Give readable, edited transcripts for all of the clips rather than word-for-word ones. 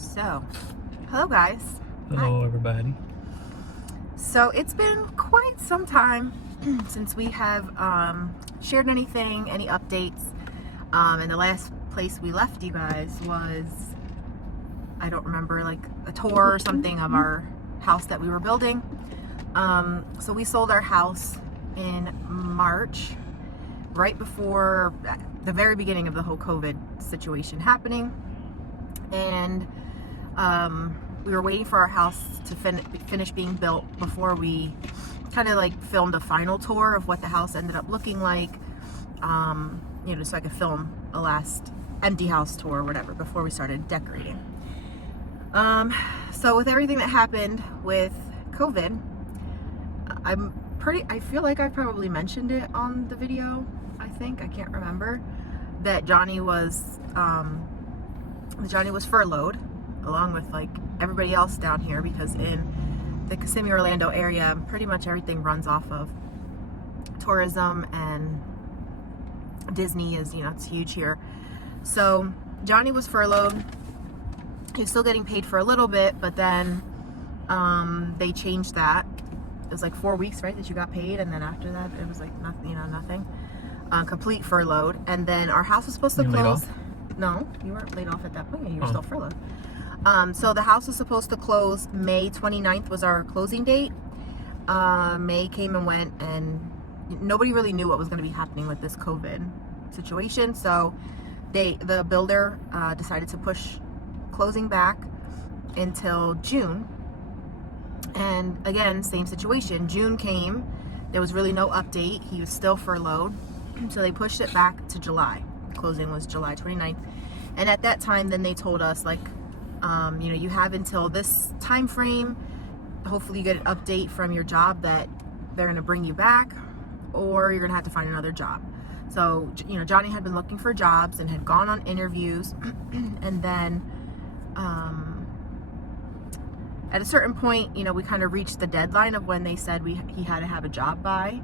So, hello guys. Hello everybody. So it's been quite some time since we have shared anything, any updates. And the last place we left you guys was, I don't remember, like a tour or something of our house that we were building. So we sold our house in March, right before the very beginning of the whole COVID situation happening. And we were waiting for our house to finish being built before we kind of like filmed a final tour of what the house ended up looking like, you know, so I could film a last empty house tour or whatever before we started decorating. So with everything that happened with COVID, I feel like I probably mentioned it on the video. I can't remember, that Johnny was furloughed along with like everybody else down here, because in the Kissimmee, Orlando area, pretty much everything runs off of tourism, and Disney is, you know, it's huge here. So Johnny was furloughed. He was still getting paid for a little bit, but then they changed that. It was like 4 weeks, right, that you got paid, and then after that it was like nothing, you know, nothing. Complete furloughed. And then our house was supposed to close. No, you weren't laid off at that point. You were still furloughed. So the house was supposed to close May 29th was our closing date. May came and went, and nobody really knew what was going to be happening with this COVID situation. So the builder decided to push closing back until June. And again, same situation. June came. There was really no update. He was still furloughed. So they pushed it back to July. Closing was July 29th. And at that time, then they told us, like, you know, you have until this time frame. Hopefully you get an update from your job that they're going to bring you back, or you're going to have to find another job. So, you know, Johnny had been looking for jobs and had gone on interviews. And then at a certain point, you know, we kind of reached the deadline of when they said he had to have a job by,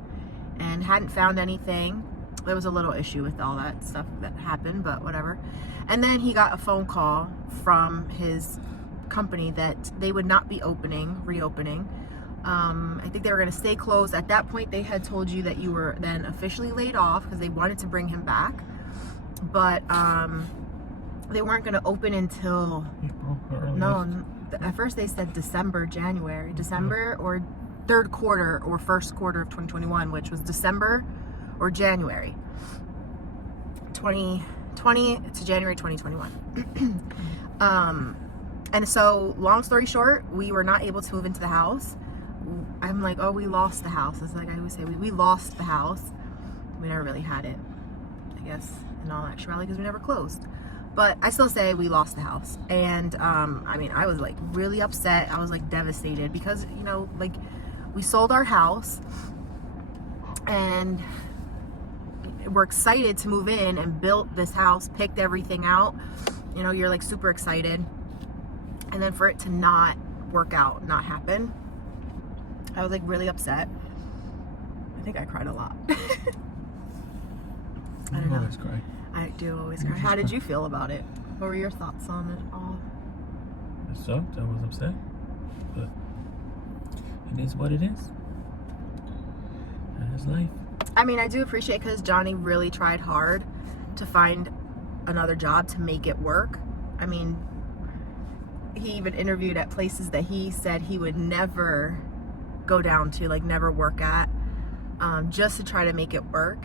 and hadn't found anything. There was a little issue with all that stuff that happened, but whatever. And then he got a phone call from his company that they would not be reopening. I think they were going to stay closed. At that point, they had told you that you were then officially laid off because they wanted to bring him back. But they weren't going to open until April. At first they said December or third quarter or first quarter of 2021, which was December or January 2020 to January 2021. And so, long story short, we were not able to move into the house. I'm like, oh, we lost the house. It's like I always say, we lost the house. We never really had it, I guess, in all actuality, because we never closed. But I still say we lost the house. And I mean, I was like really upset. I was like devastated because, you know, like, we sold our house and we're excited to move in and built this house, picked everything out. You know, you're like super excited. And then for it to not work out, not happen, I was like really upset. I think I cried a lot. I don't know. Always cry. I do always cry. How did you feel about it? What were your thoughts on it all? It sucked. I was upset. But it is what it is. That is life. I mean, I do appreciate, because Johnny really tried hard to find another job to make it work. I mean, he even interviewed at places that he said he would never go down to, like never work at, just to try to make it work.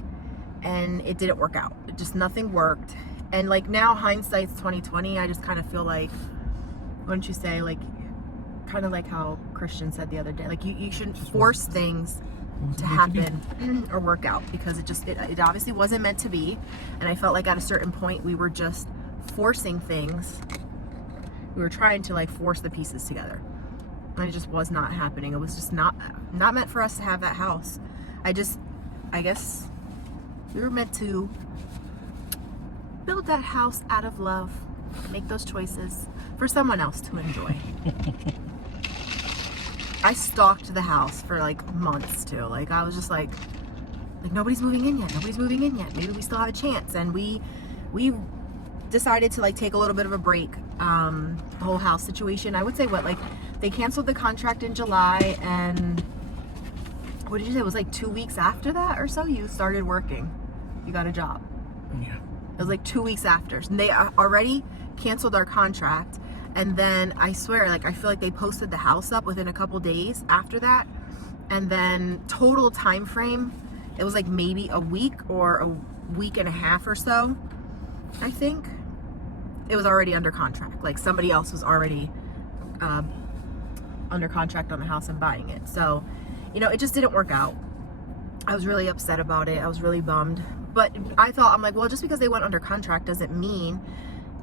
And it didn't work out. It just, nothing worked. And like now, hindsight's 2020. I just kind of feel like, wouldn't you say, like, kind of like how Christian said the other day, like you shouldn't force things to happen or work out, because it obviously wasn't meant to be. And I felt like at a certain point we were just forcing things. We were trying to like force the pieces together, and it just was not happening. It was just not meant for us to have that house. I guess we were meant to build that house out of love, make those choices for someone else to enjoy. I stalked the house for like months too. Like, I was just like nobody's moving in yet. Maybe we still have a chance. And we decided to like take a little bit of a break the whole house situation. I would say they canceled the contract in July, and what did you say? It was like 2 weeks after that or so you started working. You got a job. Yeah. It was like 2 weeks after. And they already canceled our contract. And then I swear, I feel like they posted the house up within a couple days after that. And then total time frame, it was like maybe a week or a week and a half or so, I think. It was already under contract. Like somebody else was already under contract on the house and buying it. So, it just didn't work out. I was really upset about it. I was really bummed. But I thought, I'm like, well, just because they went under contract doesn't mean,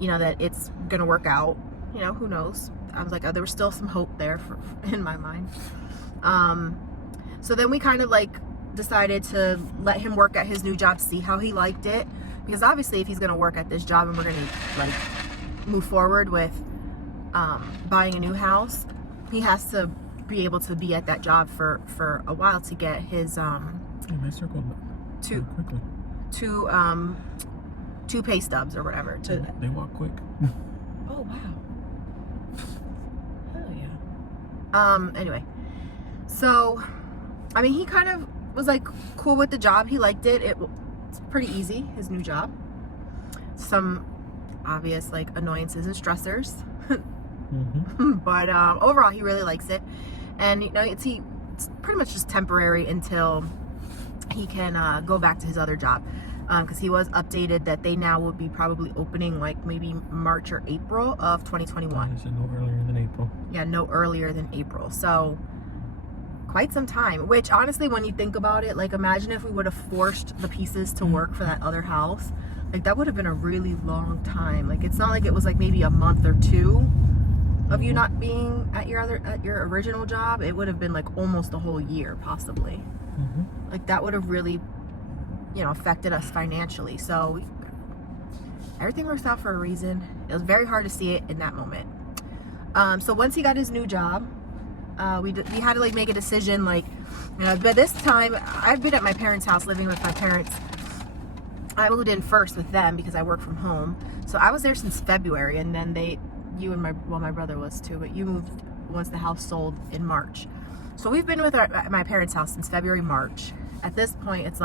that it's going to work out. Who knows? I was like, there was still some hope there in my mind. So then we kind of decided to let him work at his new job, see how he liked it. Because obviously if he's going to work at this job and we're going to move forward with buying a new house, he has to be able to be at that job for a while to get his my circle two quickly. two pay stubs or whatever. They walk quick. Oh wow. Hell yeah. Anyway, so he kind of was cool with the job. He liked it. It's pretty easy, his new job. Some obvious annoyances and stressors. Mm-hmm. But overall he really likes it. And it's pretty much just temporary until he can go back to his other job. Because he was updated that they now will be probably opening maybe March or April of 2021. He said no earlier than April. Yeah, no earlier than April. So quite some time. Which honestly, when you think about it, imagine if we would have forced the pieces to work for that other house. That would have been a really long time. It's not like it was maybe a month or two of you not being at your original job. It would have been almost a whole year possibly. Mm-hmm. That would have really affected us financially. So everything works out for a reason. It was very hard to see it in that moment. So once he got his new job, we had to make a decision. But this time I've been at my parents' house living with my parents. I moved in first with them because I work from home. So I was there since February, and then my brother was too, but you moved once the house sold in March. So we've been at my parents' house since February, March. At this point, it's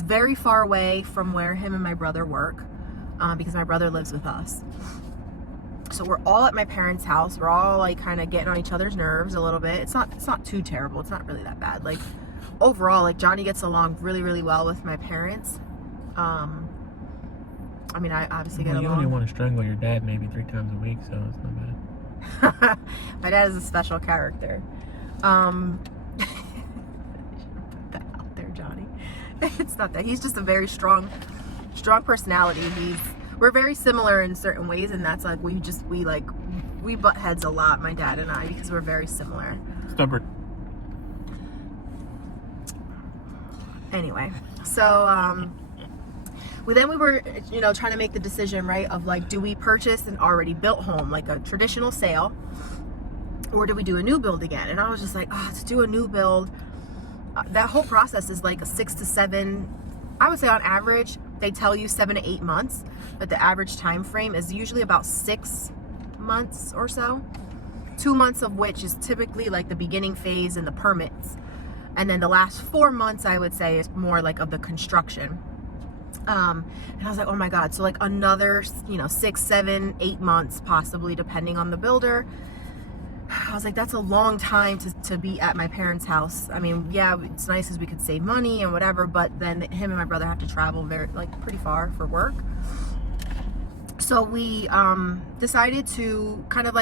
very far away from where him and my brother work, because my brother lives with us. So we're all at my parents' house. We're all kind of getting on each other's nerves a little bit. It's not too terrible. It's not really that bad. Overall, Johnny gets along really, really well with my parents. I obviously get along. You only want to strangle your dad maybe 3 times a week, so it's not bad. My dad is a special character. Put that out there, Johnny. It's not that. He's just a very strong personality. We're very similar in certain ways, and that's we butt heads a lot, my dad and I, because we're very similar. Stubborn. Anyway, so we were trying to make the decision, right, of do we purchase an already built home, a traditional sale, or do we do a new build again? And I was just to do a new build, that whole process is a 6 to 7, I would say on average they tell you 7 to 8 months, but the average time frame is usually about 6 months or so, 2 months of which is typically the beginning phase and the permits, and then the last 4 months I would say is more of the construction. And I was oh my god, so another 6, 7, 8 months possibly, depending on the builder. I was that's a long time to be at my parents' house. Yeah, it's nice as we could save money and whatever, but then him and my brother have to travel pretty far for work. So we decided to kind of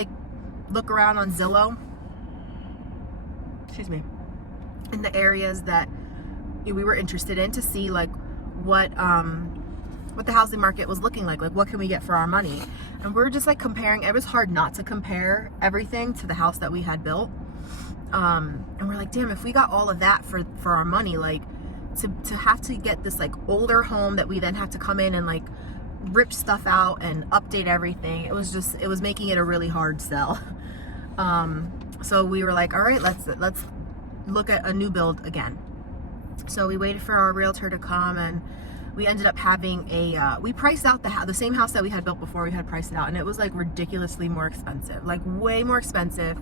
look around on Zillow, excuse me, in the areas that we were interested in, to see what the housing market was looking like what can we get for our money. And we're just comparing. It was hard not to compare everything to the house that we had built, and we're damn, if we got all of that for our money, to have to get this older home that we then have to come in and rip stuff out and update everything, it was making it a really hard sell. So we were all right, let's look at a new build again. So we waited for our realtor to come, and we ended up having we priced out the same house that we had built before. We had priced it out, and it was like ridiculously more expensive, like way more expensive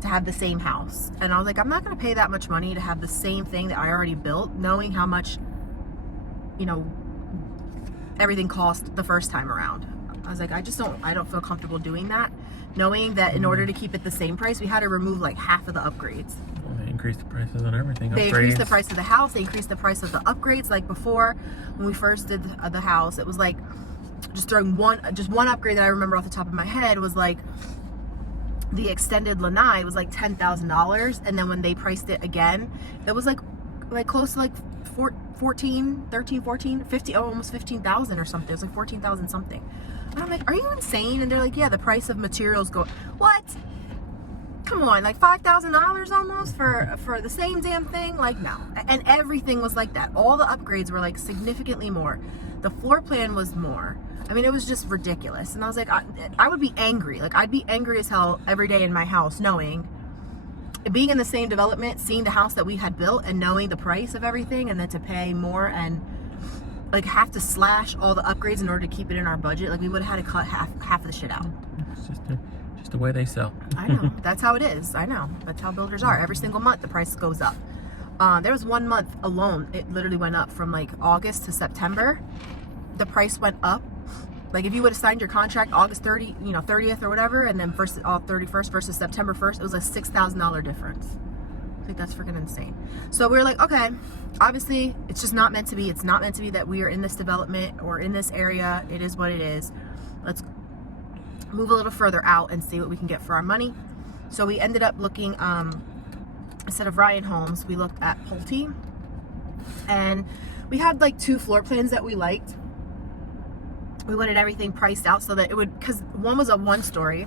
to have the same house. And I was like, I'm not going to pay that much money to have the same thing that I already built, knowing how much, you know, everything cost the first time around. I was like, I don't feel comfortable doing that, knowing that in order to keep it the same price, we had to remove like half of the upgrades. Well, they increased the prices on everything. They increased the price of the house. They increased the price of the upgrades. Like before, when we first did the house, it was like just one upgrade that I remember off the top of my head was like the extended lanai was like $10,000, and then when they priced it again, it was like close to like 14, 15, almost 15,000 or something. It was like 14,000 something. And I'm like, are you insane? And they're like, yeah, the price of materials go, what? Come on, like $5,000 almost for the same damn thing? Like, no. And everything was like that. All the upgrades were like significantly more. The floor plan was more. I mean, it was just ridiculous. And I was like, I would be angry. Like, I'd be angry as hell every day in my house, knowing, being in the same development, seeing the house that we had built and knowing the price of everything, and then to pay more and like have to slash all the upgrades in order to keep it in our budget. Like, we would have had to cut half of the shit out. It's just the way they sell. I know. That's how it is. I know. That's how builders are. Every single month, the price goes up. There was 1 month alone, it literally went up from like August to September. The price went up. Like, if you would have signed your contract August 30th or whatever, and then 31st versus September 1st, it was a $6,000 difference. I think that's freaking insane. So we were like, okay, obviously it's just not meant to be. It's not meant to be that we are in this development or in this area. It is what it is. Let's move a little further out and see what we can get for our money. So we ended up looking, instead of Ryan Homes, we looked at Pulte. And we had like 2 floor plans that we liked. We wanted everything priced out so that it would, because one was a 1-story,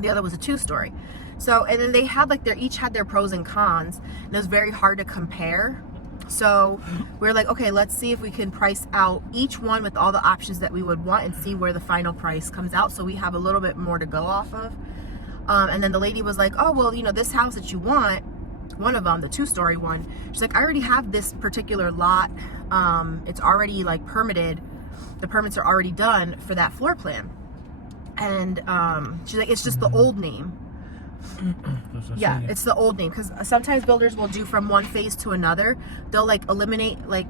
the other was a 2-story. So, and then they had like each had their pros and cons, and it was very hard to compare. So we're like, okay, let's see if we can price out each one with all the options that we would want and see where the final price comes out, so we have a little bit more to go off of. And then the lady was like, oh, well, you know, this house that you want, one of them, the 2-story one, she's like, I already have this particular lot. It's already like permitted. The permits are already done for that floor plan. And she's like, it's just the old name. Yeah, it's the old name, because sometimes builders will do from one phase to another. They'll like eliminate, like,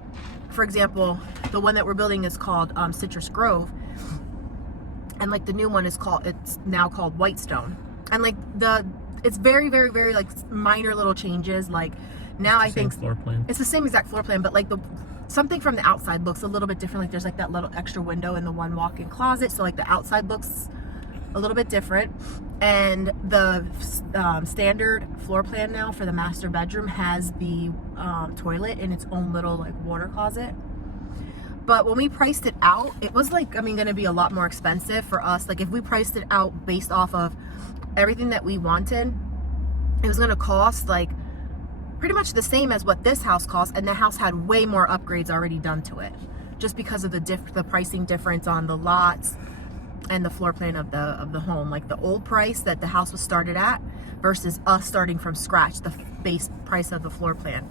for example, the one that we're building is called Citrus Grove, and like the new one is it's now called Whitestone. And like it's very, very, very like minor little changes. Like now I think floor plan. It's the same exact floor plan, but like something from the outside looks a little bit different. Like there's like that little extra window in the one walk-in closet, so like the outside looks a little bit different. And the standard floor plan now for the master bedroom has the toilet in its own little like water closet. But when we priced it out, it was like, I mean, going to be a lot more expensive for us. Like if we priced it out based off of everything that we wanted, it was going to cost like pretty much the same as what this house cost, and the house had way more upgrades already done to it, just because of the pricing difference on the lots and the floor plan of the home. Like the old price that the house was started at versus us starting from scratch, the base price of the floor plan.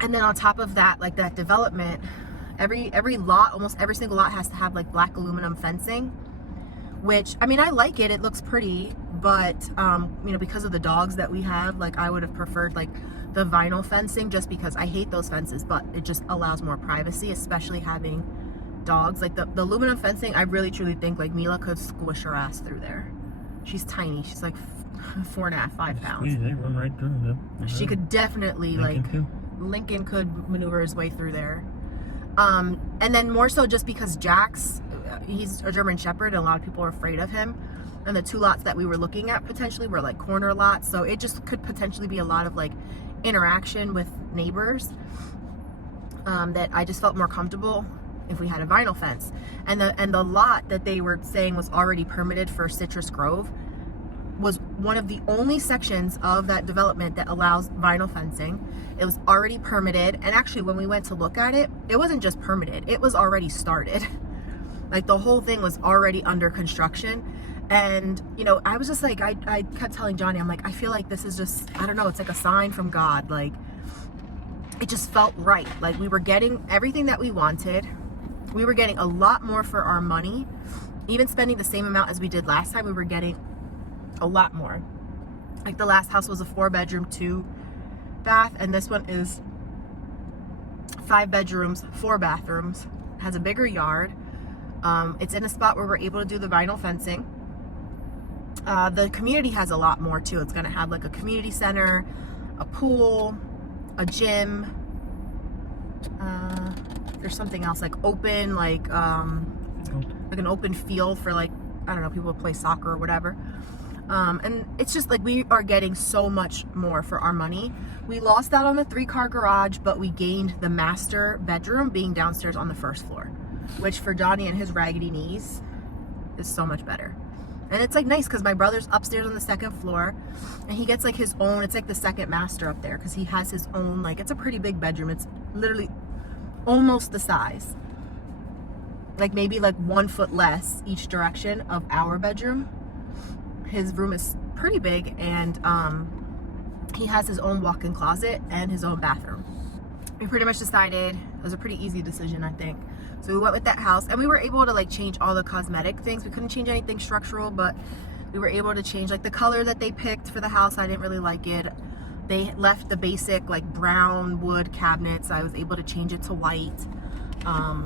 And then on top of that, like that development, every lot, almost every single lot has to have like black aluminum fencing, which, I mean, I like it. It looks pretty, but, you know, because of the dogs that we have, like I would have preferred like the vinyl fencing, just because I hate those fences, but it just allows more privacy, especially having dogs. Like the aluminum fencing, I really truly think like Mila could squish her ass through there. She's tiny. She's like 4.5, 5 pounds. They run right through them. She could definitely Lincoln could maneuver his way through there. And then more so just because Jax, he's a German Shepherd, and a lot of people are afraid of him. And the 2 lots that we were looking at potentially were like corner lots, so it just could potentially be a lot of like interaction with neighbors, that I just felt more comfortable if we had a vinyl fence. And the lot that they were saying was already permitted for Citrus Grove was one of the only sections of that development that allows vinyl fencing. It was already permitted, and actually when we went to look at it, it wasn't just permitted, it was already started. Like the whole thing was already under construction. And you know, I was just like, I kept telling Johnny, I'm like, I feel like this is just, I don't know, it's like a sign from God. Like it just felt right. Like we were getting everything that we wanted. We were getting a lot more for our money. Even spending the same amount as we did last time, we were getting a lot more. Like the last house was a 4-bedroom, 2-bath, and this one is 5 bedrooms, 4 bathrooms. Has a bigger yard. It's in a spot where we're able to do the vinyl fencing. The community has a lot more too. It's going to have like a community center, a pool, a gym. There's something else like open, like an open field for like, I don't know, people to play soccer or whatever. And it's just like we are getting so much more for our money. We lost out on the 3-car garage, but we gained the master bedroom being downstairs on the 1st floor, which for Johnny and his raggedy knees is so much better. And it's like nice because my brother's upstairs on the 2nd floor and he gets like his own, it's like the 2nd master up there because he has his own, like it's a pretty big bedroom. It's literally almost the size, like maybe like 1 foot less each direction of our bedroom. His room is pretty big, and he has his own walk-in closet and his own bathroom. We pretty much decided, it was a pretty easy decision, I think. So we went with that house, and we were able to like change all the cosmetic things. We couldn't change anything structural, but we were able to change like the color that they picked for the house. I didn't really like it. They left the basic like brown wood cabinets. I was able to change it to white.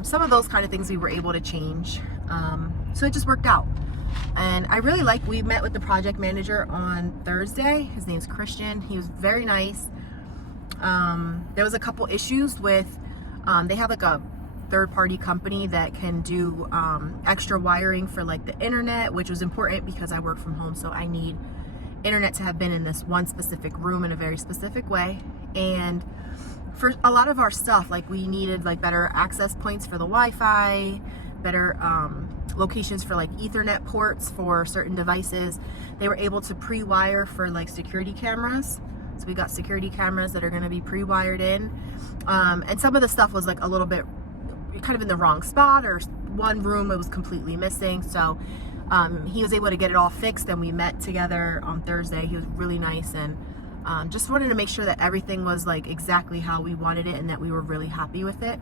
Some of those kind of things we were able to change. So it just worked out. And I really like, we met with the project manager on Thursday. His name's Christian. He was very nice. There was a couple issues with, they have like a third-party company that can do extra wiring for like the internet, which was important because I work from home, so I need internet to have been in this one specific room in a very specific way. And for a lot of our stuff, like we needed like better access points for the Wi-Fi, better locations for like Ethernet ports for certain devices. They were able to pre-wire for like security cameras. So we got security cameras that are going to be pre-wired in. And some of the stuff was like a little bit kind of in the wrong spot, or one room it was completely missing. So he was able to get it all fixed, and we met together on Thursday. He was really nice, and just wanted to make sure that everything was like exactly how we wanted it and that we were really happy with it.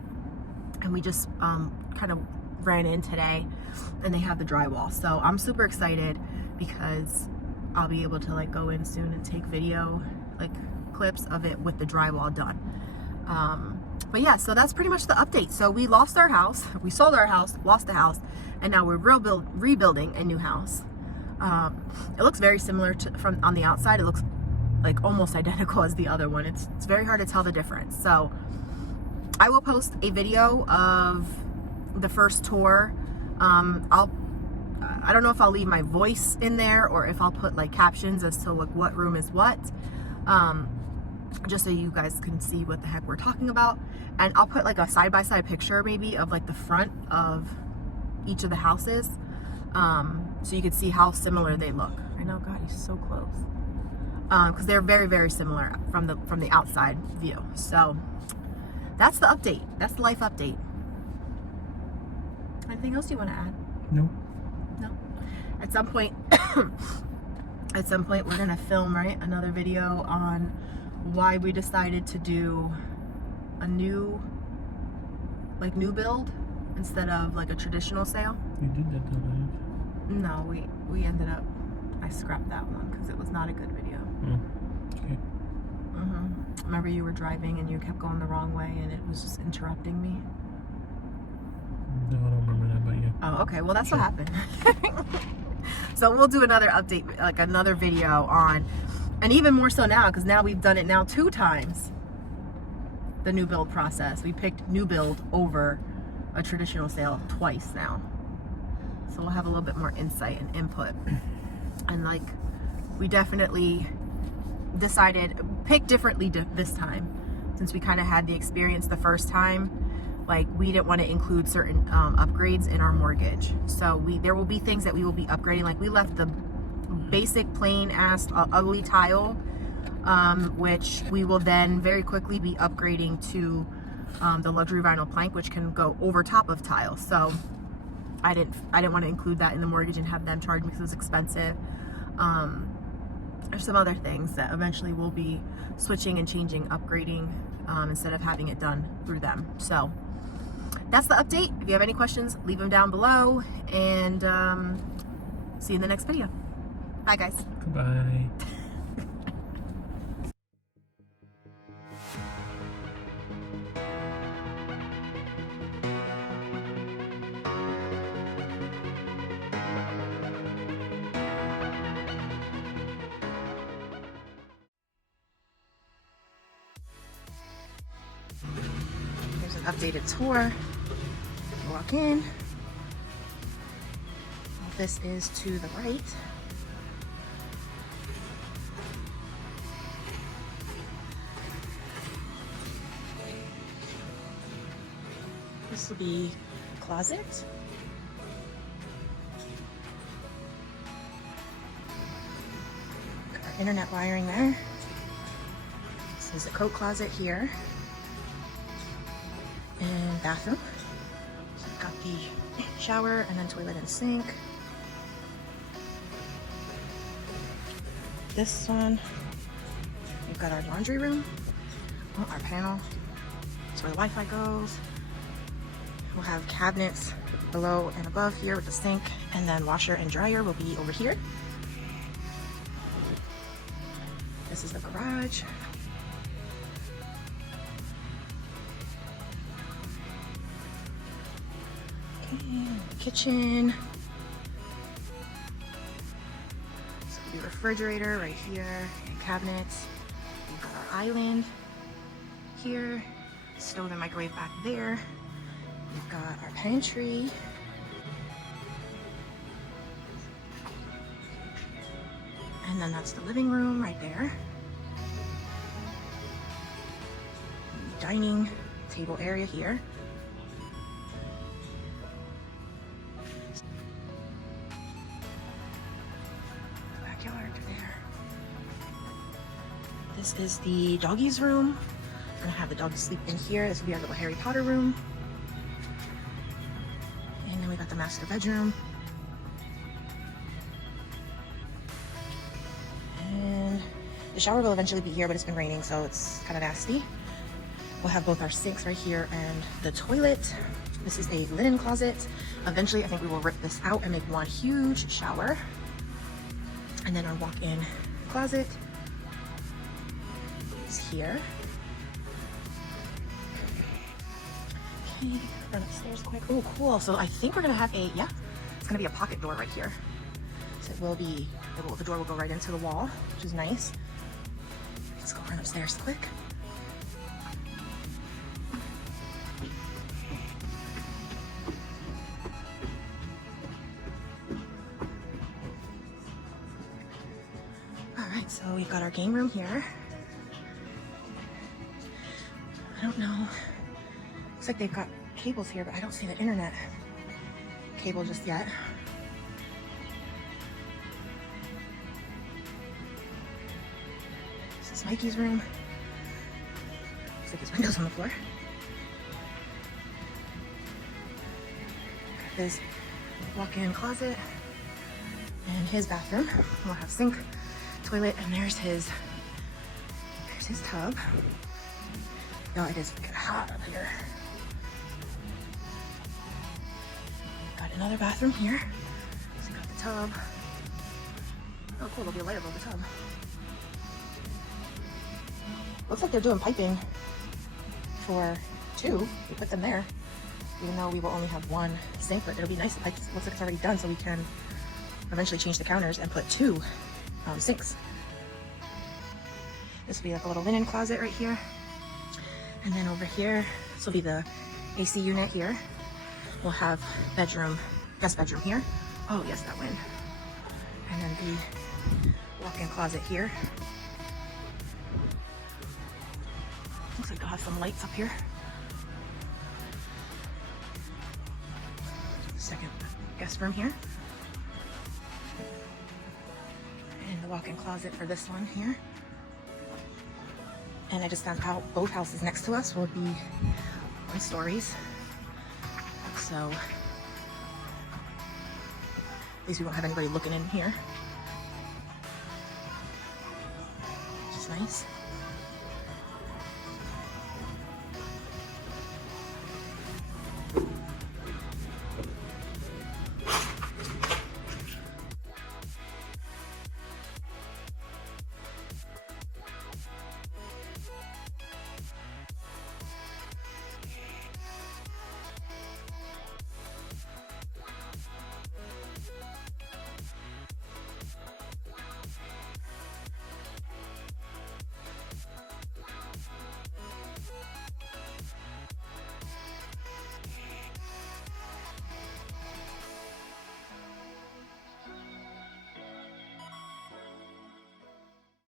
And we just kind of ran in today, and they have the drywall. So I'm super excited because I'll be able to like go in soon and take video like clips of it with the drywall done. But yeah, so that's pretty much the update. So we lost our house, we sold our house, lost the house, and now we're rebuilding a new house. It looks very similar to, from on the outside, it looks like almost identical as the other one. It's very hard to tell the difference. So I will post a video of the first tour. I don't know if I'll leave my voice in there or if I'll put like captions as to like what room is what, just so you guys can see what the heck we're talking about. And I'll put like a side-by-side picture maybe of like the front of each of the houses, so you can see how similar they look. I know, God, he's so close, because they're very, very similar from the outside view. So that's the update. That's the life update. Anything else you want to add? No. No. At some point, we're gonna film, right, another video on why we decided to do a new build instead of like a traditional sale. You did that though, right? No, we ended up, I scrapped that one because it was not a good video. Okay. Remember you were driving and you kept going the wrong way and it was just interrupting me? No, I don't remember that, but yeah. Oh, okay. Well, that's Sure. what happened. So we'll do another update, like another video on, and even more so now, because now we've done it now 2 times, the new build process. We picked new build over a traditional sale twice now. So we'll have a little bit more insight and input. And like, we definitely decided, pick differently this time, since we kind of had the experience the first time. Like, we didn't want to include certain upgrades in our mortgage. So there will be things that we will be upgrading. Like, we left the basic plain ass ugly tile, which we will then very quickly be upgrading to the luxury vinyl plank, which can go over top of tile. So I didn't want to include that in the mortgage and have them charge me because it's expensive. there's some other things that eventually we'll be switching and changing, upgrading, instead of having it done through them. So that's the update. If you have any questions, leave them down below, and see you in the next video. Bye, guys. Goodbye. Here's an updated tour. Walk in. This is to the right. This will be a closet. Got our internet wiring there. This is a coat closet here. And bathroom. So we've got the shower and then toilet and sink. This one, we've got our laundry room, our panel. That's where the Wi-Fi goes. We'll have cabinets below and above here with the sink, and then washer and dryer will be over here. This is the garage. Okay, kitchen. So the refrigerator right here, and cabinets. We've got our island here, stove and microwave back there. We've got our pantry. And then that's the living room right there. Dining table area here. Backyard there. This is the doggies room. We're gonna have the doggies sleep in here. This will be our little Harry Potter room. And then we got the master bedroom. And the shower will eventually be here, but it's been raining, so it's kind of nasty. We'll have both our sinks right here and the toilet. This is a linen closet. Eventually, I think we will rip this out and make one huge shower. And then our walk-in closet is here. Okay, run upstairs quick. Oh, cool. So I think we're gonna have a, yeah, it's gonna be a pocket door right here. So it will be, the door will go right into the wall, which is nice. Let's go run upstairs quick. All right, so we've got our game room here. I don't know. Looks like they've got cables here, but I don't see the internet cable just yet. This is Mikey's room. Looks like his window's on the floor. Got his walk-in closet and his bathroom. We'll have sink, toilet, and there's his tub. No, it is freaking hot up here. Got another bathroom here. So got the tub. Oh cool, there'll be a light above the tub. Looks like they're doing piping for 2. We put them there, even though we will only have 1 sink, but it'll be nice. It looks like it's already done, so we can eventually change the counters and put 2 sinks. This will be like a little linen closet right here. And then over here, this will be the AC unit here. We'll have guest bedroom here. Oh yes, that wind. And then the walk-in closet here. Looks like they'll have some lights up here. Second guest room here. And the walk-in closet for this one here. And I just found out both houses next to us will be 1 stories. So at least we won't have anybody looking in here. It's nice.